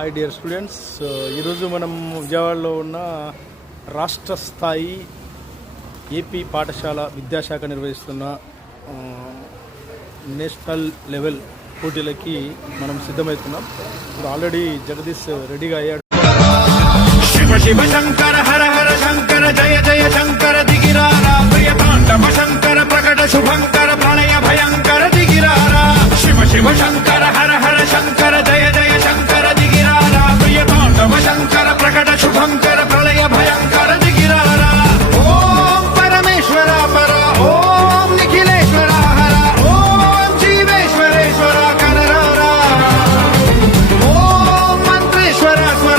Hi dear students ఈరోజు మనం విజయవాడలో ఉన్న రాష్ట్ర స్థాయి ఏపీ పాఠశాల విద్యాశాఖ నిర్వహిస్తున్న నేషనల్ లెవెల్ పోటీలకి మనం సిద్ధమవుతున్నాం. ఇప్పుడు ఆల్రెడీ జగదీష్ రెడీగా అయ్యాడు. శివ శివ శంకర హర హర శంకర జయ జయ శంకర దిగిరారా. ప్రియ శంకర ప్రకట శుభంకర ప్రణయ భయంకర దిగిరారా. శివ శివ శంకర